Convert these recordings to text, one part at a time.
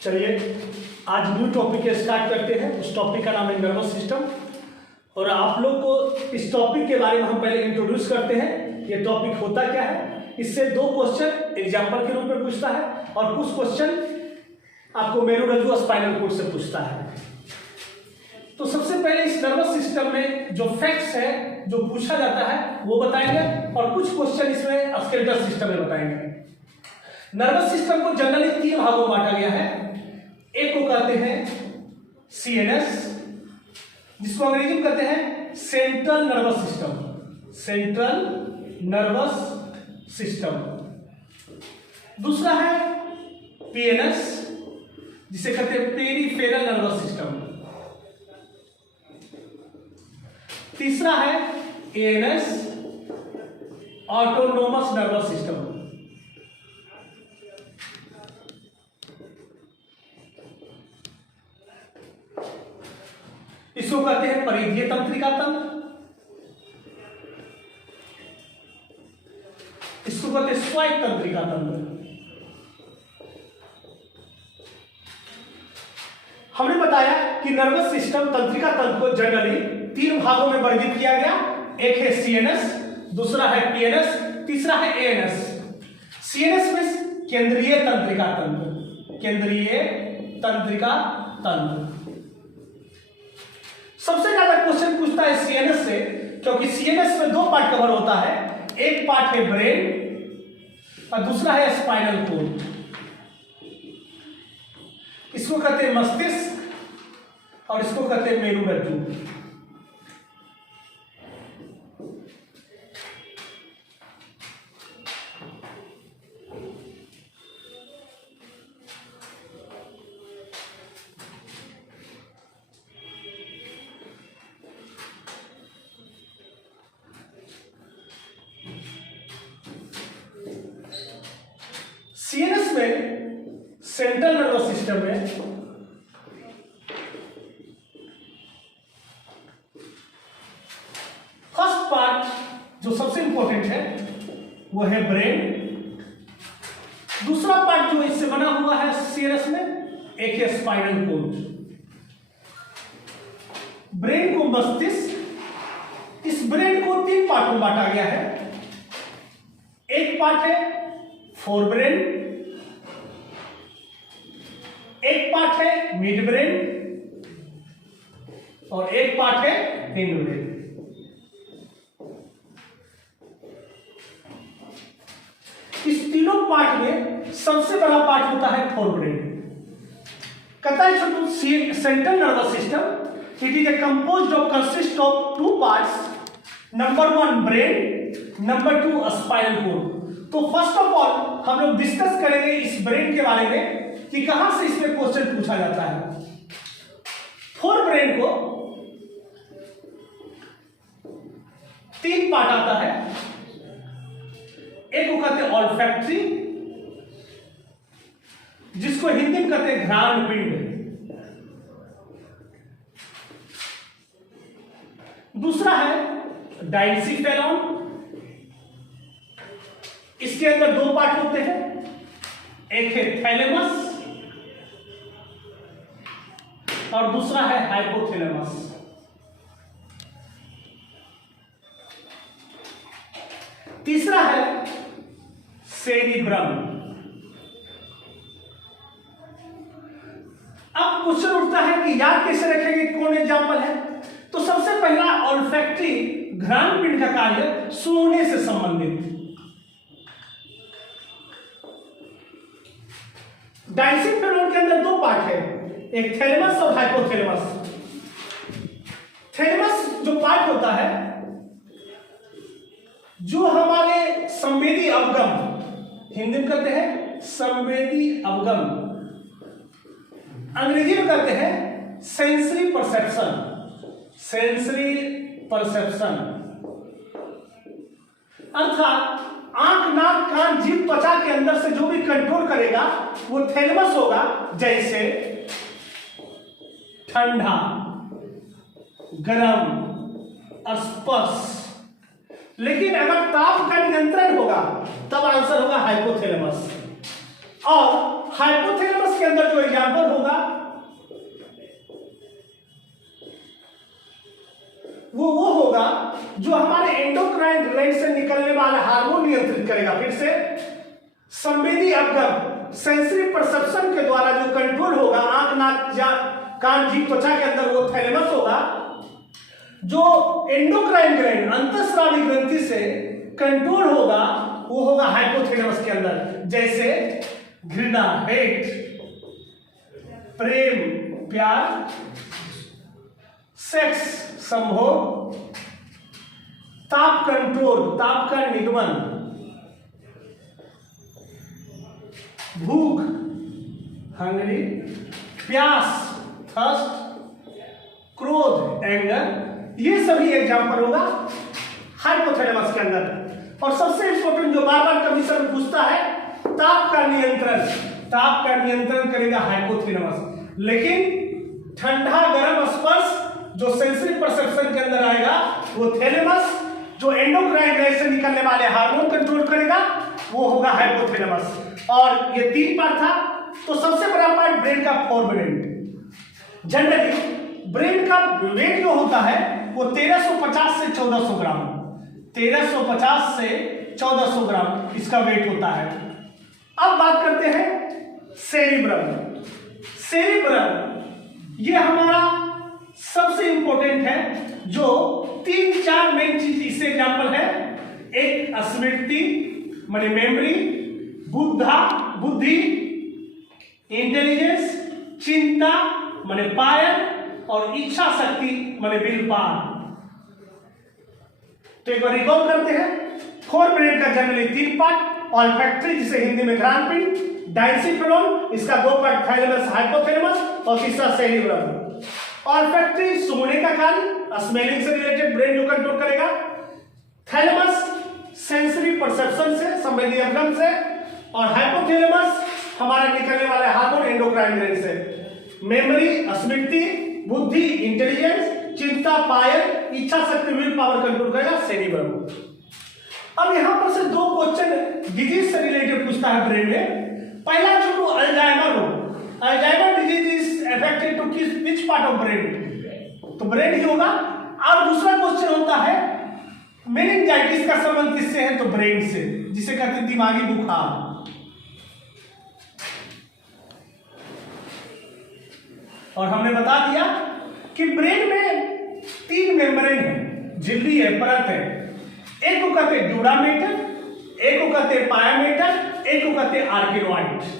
चलिए आज new topic start करते हैं। उस टॉपिक का नाम है नर्वस सिस्टम। और आप लोग को इस टॉपिक के बारे में हम पहले इंट्रोड्यूस करते हैं। ये टॉपिक होता क्या है, इससे दो क्वेश्चन एग्जाम्पल के रूप में पूछता है और कुछ क्वेश्चन आपको मेरुरज्जु स्पाइनल कॉर्ड से पूछता है। तो सबसे पहले इस नर्वस सिस्टम में जो फैक्ट्स है जो पूछा जाता है वो बताएंगे और कुछ क्वेश्चन इसमें स्केलेटल सिस्टम में बताएंगे। नर्वस सिस्टम को जनरली तीन भागों में बांटा गया है। एक को कहते हैं सीएनएस, जिसको अंग्रेजी में कहते हैं central nervous system, central nervous system. दूसरा है पीएनएस, जिसे कहते हैं पेरिफेरल नर्वस सिस्टम। तीसरा है एएनएस, ऑटोनोमस नर्वस सिस्टम। इसको कहते हैं परिधीय तंत्रिका तंत्र, इसको कहते हैं स्वायत्त तंत्रिका तंत्र। हमने बताया कि नर्वस सिस्टम तंत्रिका तंत्र को जनरली तीन भागों में वर्गीकृत किया गया। एक है सीएनएस, दूसरा है पीएनएस, तीसरा है एएनएस। सीएनएस में केंद्रीय तंत्रिका तंत्र, केंद्रीय तंत्रिका तंत्र। सबसे ज्यादा क्वेश्चन पूछता है सीएनएस से, क्योंकि सीएनएस में दो पार्ट कवर होता है। एक पार्ट है ब्रेन और दूसरा है स्पाइनल कॉर्ड। इसको कहते हैं मस्तिष्क और इसको कहते हैं मेरुरज्जु। सीएनएस में सेंट्रल नर्वस सिस्टम में फर्स्ट पार्ट जो सबसे इंपॉर्टेंट है वो है ब्रेन। दूसरा पार्ट जो इससे बना हुआ है सीएनएस में, एक है स्पाइनल कॉर्ड। ब्रेन को मस्तिष्क, इस ब्रेन को तीन पार्ट में बांटा गया है। एक पार्ट है फोरब्रेन, एक पार्ट है मिड ब्रेन और एक पार्ट है हिंड ब्रेन। इस तीनों पार्ट में सबसे बड़ा पार्ट होता है फोरब्रेन। कहता है central nervous system it is a composed of consist of two parts, number one brain, number two spinal cord. तो फर्स्ट ऑफ ऑल हम लोग डिस्कस करेंगे इस ब्रेन के बारे में कि कहां से इसमें क्वेश्चन पूछा जाता है। फोर ब्रेन को तीन पार्ट आता है। एक को कहते हैं ऑल्फैक्टरी, जिसको हिंदी में कहते हैं घ्राण पिंड। दूसरा है डाइनसिफेलॉन, इसके अंदर दो पार्ट होते हैं, एक है थैलेमस और दूसरा है हाइपोथैलेमस। तीसरा है सेरिब्रम। अब क्वेश्चन उठता है कि याद कैसे रखेंगे, कौन एग्जाम्पल है। तो सबसे पहला ऑल्फैक्टरी घ्राण पिंड का कार्य सूंघने से संबंधित। डाइनसिफेलॉन के अंदर दो पार्ट है, एक थैलेमस और हाइपोथैलेमस। थैलेमस जो पार्ट होता है जो हमारे संवेदी अवगम, हिंदी में कहते हैं संवेदी अवगम, अंग्रेजी में कहते हैं सेंसरी परसेप्शन, सेंसरी परसेप्शन। अर्थात आंख, नाक, कान, जीभ, त्वचा के अंदर से जो भी कंट्रोल करेगा वो थैलेमस होगा। जैसे ठंडा, गरम, स्पर्श। लेकिन अगर ताप का नियंत्रण होगा तब आंसर होगा हाइपोथैलेमस। और हाइपोथैलेमस के अंदर अंदर जो एग्जाम्पल होगा वो होगा जो हमारे एंडोक्राइन ग्लैंड से निकलने वाला हार्मोन नियंत्रित करेगा। फिर से संवेदी अवगम सेंसरी परसेप्शन के द्वारा जो कंट्रोल होगा आंख नाक कान जीभ त्वचा के अंदर वो थैलेमस होगा। जो एंडोक्राइन ग्लैंड अंतःस्रावी ग्रंथि से कंट्रोल होगा वो होगा हाइपोथैलेमस के अंदर। जैसे घृणा हेट, प्रेम प्यार, सेक्स संभोग, ताप कंट्रोल ताप का निगमन, भूख हंग्री, प्यास थर्स्ट, क्रोध एंगर, ये सभी एग्जाम्पल होगा हाइपोथैलेमस के अंदर। और सबसे इंपॉर्टेंट जो बार बार कमीशन पूछता है ताप का नियंत्रण करेगा हाइपोथैलेमस। लेकिन ठंडा गर्म स्पर्श जो सेंसरी परसेप्शन के अंदर आएगा वो थैलेमस। जो एंडोक्राइन ग्लैंड से निकलने वाले हार्मोन कंट्रोल करेगा वो होगा हाइपोथैलेमस। और ये 3 पार्ट था। तो सबसे बड़ा पार्ट ब्रेन का फोरब्रेन। जनरली ब्रेन का वेट जो होता है वो 1350 से 1400 ग्राम, 1350 से 1400 ग्राम इसका वेट होता है। अब बात करते हैं सेरिब्रम। सेरिब्रम ये हमारा सबसे इंपॉर्टेंट है, जो 3-4 मेन चीज इससे एग्जाम्पल है। एक स्मृति माने मेमोरी, बुद्धि, इंटेलिजेंस, चिंता माने पायर, और इच्छा शक्ति माने विल पावर। तो एक बार रिकॉल करते हैं। फोरब्रेन का जनरली 3 पार्ट, ऑल्फैक्टरी जिसे हिंदी में घ्राण पिंड, डायसिफ्लोन इसका 2 पार्ट थैलेमस हाइपोथैलेमस, और तीसरा सेरिब्रम। ऑल्फैक्टरी सूंघने का कार्य स्मेलिंग से रिलेटेड ब्रेन जो कंट्रोल करेगा, थैलेमस सेंसरी परसेप्शन से संवेदी अवगम से, और हाइपोथैलेमस हमारे निकलने वाले हार्मोन एंडोक्राइन ग्लैंड से। मेमोरी स्मृति, बुद्धि इंटेलिजेंस, चिंता पायर, इच्छा शक्ति विल पावर कंट्रोल करेगा सेरिब्रम। अब यहां पर से 2 क्वेश्चन डिजीज से रिलेटेड पूछता है ब्रेन में। पहला जो अल्जाइमर हो, Alzheimer disease is affected to which part of brain, तो ब्रेन ही होगा। और दूसरा क्वेश्चन होता है मेनिंजाइटिस का संबंध किससे है, तो ब्रेन से, जिसे कहते हैं दिमागी बुखार। और हमने बता दिया कि ब्रेन में 3 मेम्ब्रेन है, झिल्ली है, परत है। एक को कहते हैं ड्यूरा मैटर, एक को कहते हैं पाया मैटर, एक को कहते हैं आर्किनोइड।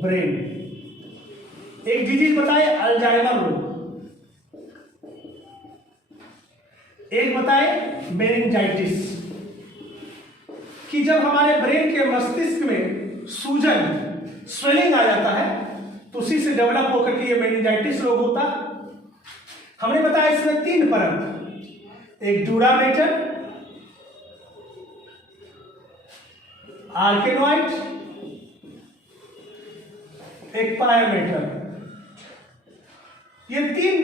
ब्रेन एक डिजीज बताए अल्जाइमर रोग, एक बताए मेनिंजाइटिस, कि जब हमारे ब्रेन के मस्तिष्क में सूजन स्वेलिंग आ जाता है तो उसी से डेवलप होकर के ये मेनिंजाइटिस रोग होता है। हमने बताया इसमें 3 परत, एक ड्यूरा मैटर, आर्किनोइड, एक पाया मैटर। ये 3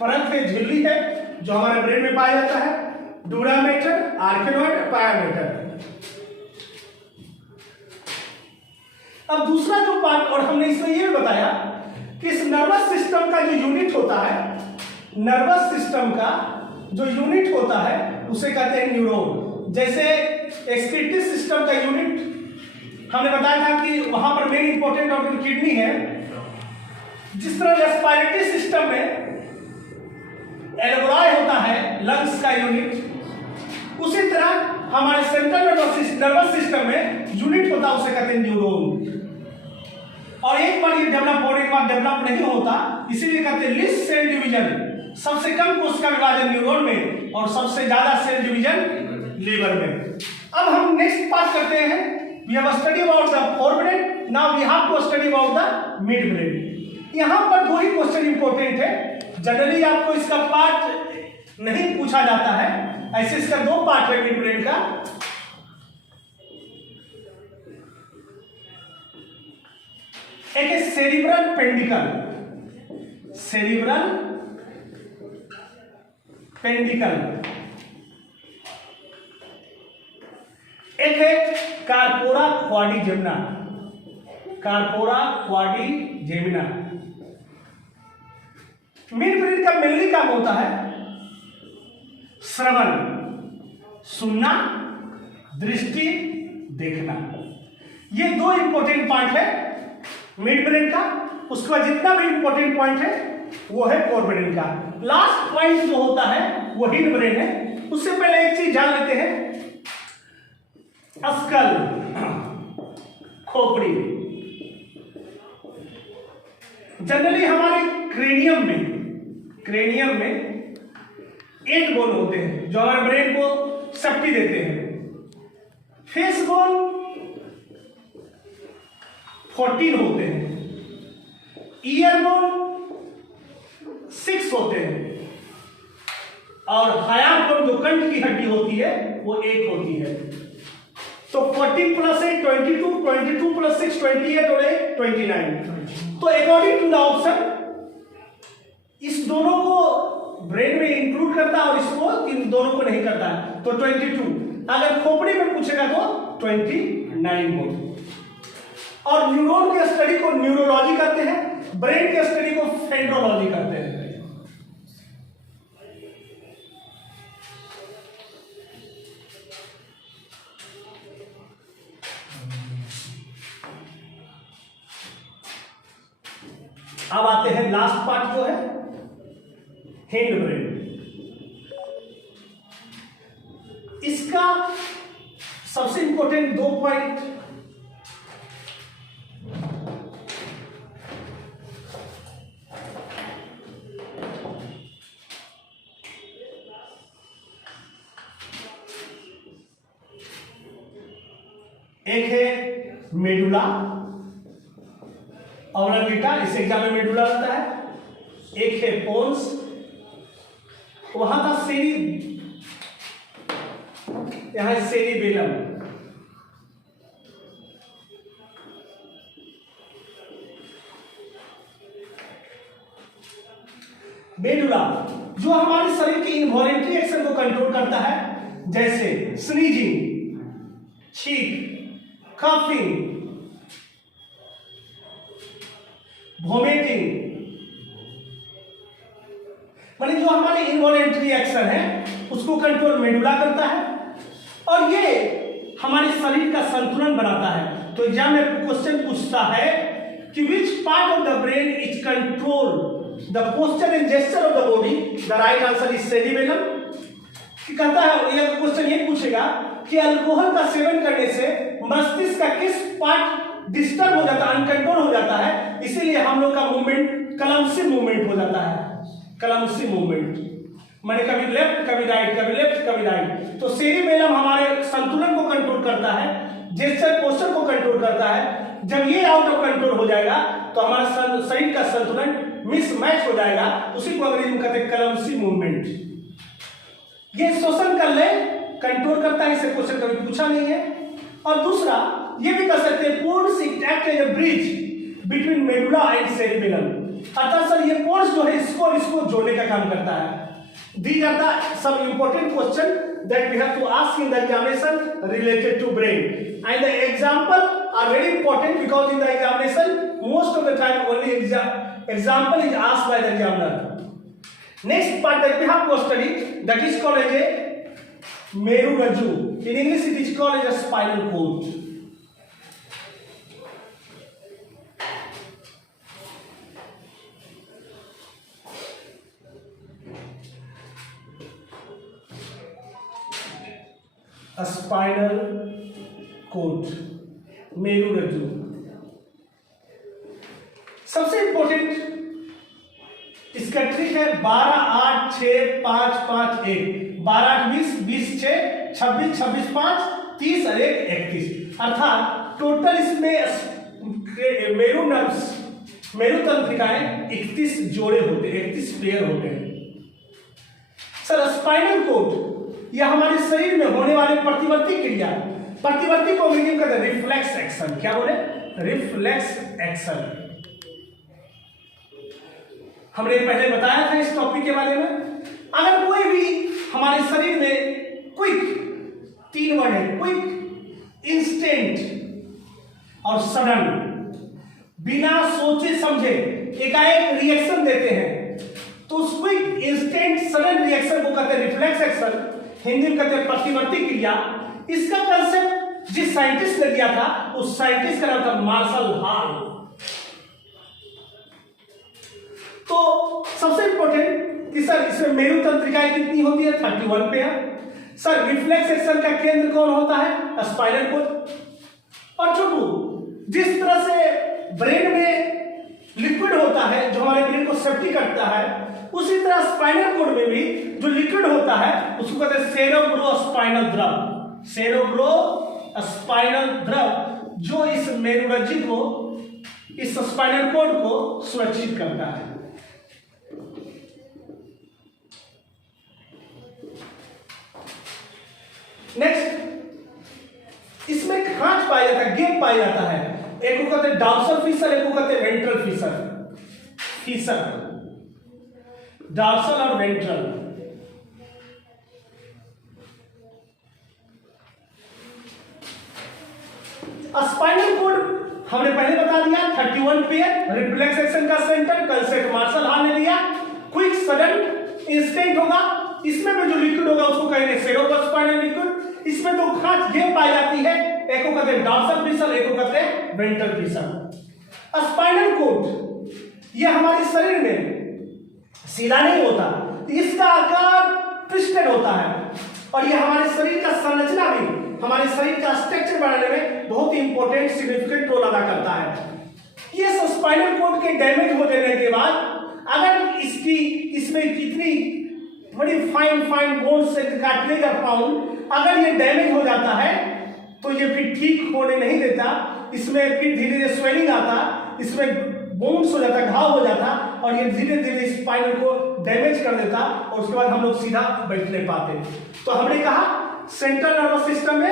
परत में झिल्ली है जो हमारे ब्रेन में पाया जाता है, ड्यूरा मैटर, आर्किनोइड, पाया मैटर। अब दूसरा जो पार्ट, और हमने इसमें ये बताया कि इस नर्वस सिस्टम का जो यूनिट होता है, नर्वस सिस्टम का जो यूनिट होता है उसे कहते हैं न्यूरॉन। जैसे एक्सक्रीटरी सिस्टम का यूनिट हमने बताया था कि वहां पर मेन इंपॉर्टेंट ऑर्गन किडनी है। जिस तरह रेस्पिरेटरी सिस्टम में एल्वेओलाई होता है लंग्स का यूनिट, उसी तरह हमारे सेंट्रल नर्वस सिस्टम में यूनिट होता है, उसे कहते हैं न्यूरॉन। और एक बार ये डेवलप होने के बाद डेवलप नहीं होता, इसीलिए कहते हैं लिस्ट सेल डिवीजन। सबसे कम कोशिका विभाजन न्यूरॉन में और सबसे ज्यादा सेल डिवीजन लीवर में। अब हम नेक्स्ट पार्ट करते हैं। We have studied about the forebrain. Now we have to study about the midbrain. यहाँ पर 2 ही क्वेश्चन इंपॉर्टेंट है। जनरली आपको इसका पार्ट नहीं पूछा जाता है, ऐसे इसका दो पार्ट है मिड ब्रेन का। एक है सेरिब्रल पेंडिकल, सेरिब्रल पेंडिकल, एक है corpora quadrigemina, corpora quadrigemina. Mid brain का मेनली काम होता है श्रवण, सुनना, दृष्टि, देखना। ये दो इंपॉर्टेंट पार्ट है मिड ब्रेन का। उसके बाद जितना भी इंपॉर्टेंट पॉइंट है वो है फोर ब्रेन का। लास्ट पॉइंट जो होता है वो हिंड ब्रेन है। उससे पहले एक चीज जान लेते हैं, स्कल, खोपड़ी। जनरली हमारे क्रेनियम में 8 बोन होते हैं जो हमारे ब्रेन को शक्ति देते हैं। फेस बोन 14 होते हैं, ईयर बोन 6 होते हैं, और हायर बोन जो कंठ की हड्डी होती है वो 1 होती है। तो 14 प्लस 8 22, 22 प्लस 6 28 और 8 29। तो अकॉर्डिंग टू द ऑप्शन इस दोनों को ब्रेन में इंक्लूड करता है और इसको इन दोनों को नहीं करता है, तो 22। अगर खोपड़ी में पूछेगा तो 29 होगा। और न्यूरॉन के स्टडी को न्यूरोलॉजी करते हैं, ब्रेन के स्टडी को फेंड्रोलॉजी करते हैं। अब आते हैं लास्ट पार्ट जो है हिंड ब्रेन। इसका सबसे इंपॉर्टेंट 2 पॉइंट एक है मेडुला ऑब्लिंगुटा, इस एग्जाम में मेडुला रहता है। एक है पोन्स, वहां था सेरी, यहां सेरिबेलम। मेडुला जो हमारे शरीर के इनवॉलेंट्री एक्शन को कंट्रोल करता है, जैसे स्नीजिंग, छींक, कफिंग, वोमिटिंग, माने जो हमारे इनवॉलेंट्री एक्शन है उसको कंट्रोल मेडुला करता है, और ये हमारे शरीर का संतुलन बनाता है। तो एग्जाम में क्वेश्चन पूछता है कि विच part of the brain is control the posture and gesture of the body. The right answer is cerebellum. कहता है ये क्वेश्चन ये पूछेगा कि अल्कोहल का सेवन करने से मस्तिष्क का किस पार्ट डिस्टर्ब हो जाता है, अनकंट्रोल हो जाता है, इसीलिए हम लोग का मूवमेंट क्लमसी मूवमेंट हो जाता है। क्लमसी मूवमेंट माने कभी लेफ्ट कभी राइट, कभी लेफ्ट कभी राइट। तो सेरिबेलम हमारे संतुलन को कंट्रोल करता है, जेस्चर पोस्चर को कंट्रोल करता है। जब ये आउट ऑफ कंट्रोल हो जाएगा तो हमारा शरीर का संतुलन मिसमैच हो जाएगा, उसी को अंग्रेजी में कहते हैं क्लमसी मूवमेंट। ये शोषण कर ले, कंट्रोल करता है, इसे क्वेश्चन कभी पूछा नहीं है। और दूसरा ये भी कर सकते हैं pons act as a bridge between medulla and cerebellum. अर्थात सर ये पोर्स जो है इसको जोड़ने का काम करता है। These are the some important question that we have to ask in the examination related to brain, and the example are very important because in the examination most of the time only example is asked by the examiner. Next part that we have to study, that is called as a meru raju. In English it is called as a spinal cord. Spinal cord, Meru रज्जु। सबसे important इसका trick है 12 8 6 5 5 1। 12 8 20, 20 6 26, 26 5 30 और 1 31। अर्थात total इसमें Meru nerves मेरुतंत्रिकाएं 31 जोड़े होते हैं, 31 पेयर होते हैं। सर स्पाइनल कोड यह हमारे शरीर में होने वाले प्रतिवर्ती क्रिया, प्रतिवर्ती को अंग्रेजी में कहते हैं रिफ्लेक्स एक्शन। क्या बोले? Reflex action. हमने पहले बताया था इस टॉपिक के बारे में। अगर कोई भी हमारे शरीर में क्विक, 3 वर्ड है, क्विक, इंस्टेंट और सडन, बिना सोचे समझे एकाएक रिएक्शन देते हैं, तो उस क्विक, इंस्टेंट, सडन रिएक्शन को कहते हैं रिफ्लेक्स एक्शन, हिंदी में कहते हैं प्रतिवर्ती क्रिया। इसका कंसेप्ट जिस साइंटिस्ट ने दिया था उस साइंटिस्ट का नाम था मार्शल हॉल। तो सबसे इंपॉर्टेंट कि सर इसमें मेरुतंत्रिकाएं कितनी होती है? 31 पेयर। सर रिफ्लेक्स एक्शन का केंद्र कौन होता है? Spinal cord. और छोटू, जिस तरह से ब्रेन में लिक्विड होता है जो हमारे ब्रेन को सेफ्टी करता है, उसी तरह स्पाइनल कोड में भी जो लिक्विड होता है उसको कहते हैं सेरेब्रोस्पाइनल द्रव। सेरेब्रोस्पाइनल द्रव जो इस मेरुरज्जु को, इस स्पाइनल कोड को सुरक्षित करता है। नेक्स्ट, इसमें खांच पाया जाता है, गैप पाया जाता है। एक को कहते हैं डॉर्सल फीसर, एक को कहते हैं वेंट्रल फीसर, डॉर्सल और वेंट्रल। स्पाइनल कोड हमने पहले बता दिया 31 पेयर, रिफ्लेक्स एक्शन का सेंटर कंसेप्ट मार्शल हॉल ने दिया। क्विक, सडन, इंस्टेंट होगा। इसमें में जो लिक्विड होगा उसको कहेंगे सेरेब्रोस्पाइनल लिक्विड। इसमें तो खांच गैप पाई जाती है, एक को कहते हैं डॉर्सल फीसर, एक को कहते हैं वेंट्रल फीसर। स्पाइनल कोड यह हमारे शरीर में सीधा नहीं होता, इसका आकार ट्विस्टेड होता है और यह हमारे शरीर का संरचना भी, हमारे शरीर का स्ट्रक्चर बनाने में बहुत ही इंपॉर्टेंट, सिग्निफिकेंट रोल अदा करता है। ये स्पाइनल कोड के डैमेज हो जाने के बाद अगर इसमें कितनी बड़ी फाइन बोन्स से कार्टिलेज और पाउंड अगर ये डैमेज हो जाता है तो ये फिर ठीक होने नहीं देता। इसमें फिर धीरे धीरे स्वेलिंग आता, इसमें बोन्स हो जाता, घाव हो जाता और ये धीरे धीरे स्पाइनल को डैमेज कर देता और उसके बाद हम लोग सीधा बैठ नहीं पाते। तो हमने कहा सेंट्रल नर्वस सिस्टम में